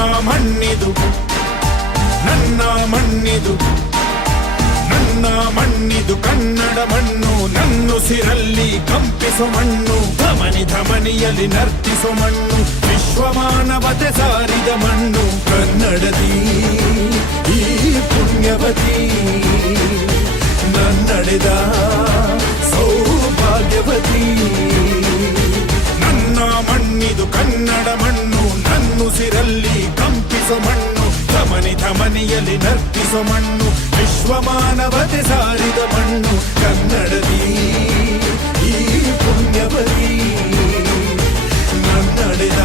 ಮಣ್ಣಿದು, ನನ್ನ ಮಣ್ಣಿದು, ನನ್ನ ಮಣ್ಣಿದು ಕನ್ನಡ ಮಣ್ಣು. ನನ್ನುಸಿರಲ್ಲಿ ಕಂಪಿಸೋ ಮಣ್ಣು, ಧಮನಿ ಧಮನಿಯಲ್ಲಿ ನರ್ತಿಸೋ ಮಣ್ಣು. ವಿಶ್ವಮಾನವತೆ ಸಾರಿದ ಮಣ್ಣು ಕನ್ನಡದಿ ಈ ಪುಣ್ಯವತಿ. ನನ್ನಡೆದ ಸೌಭಾಗ್ಯವತಿ. ನನ್ನ ಮಣ್ಣಿದು ಕನ್ನಡ ಮಣ್ಣು, ನನ್ನುಸಿರಲ್ಲಿ ಕಂಪಿಸೋ ಮಣ್ಣು, ಧಮನಿ ಧಮನಿಯಲ್ಲಿ ನರ್ತಿಸೋ ಮಣ್ಣು. ವಿಶ್ವಮಾನವತೆ ಸಾರಿದ ಮಣ್ಣು ಕನ್ನಡದಿ ಈ ಪುಣ್ಯವತಿ. ನನ್ನಡೆದ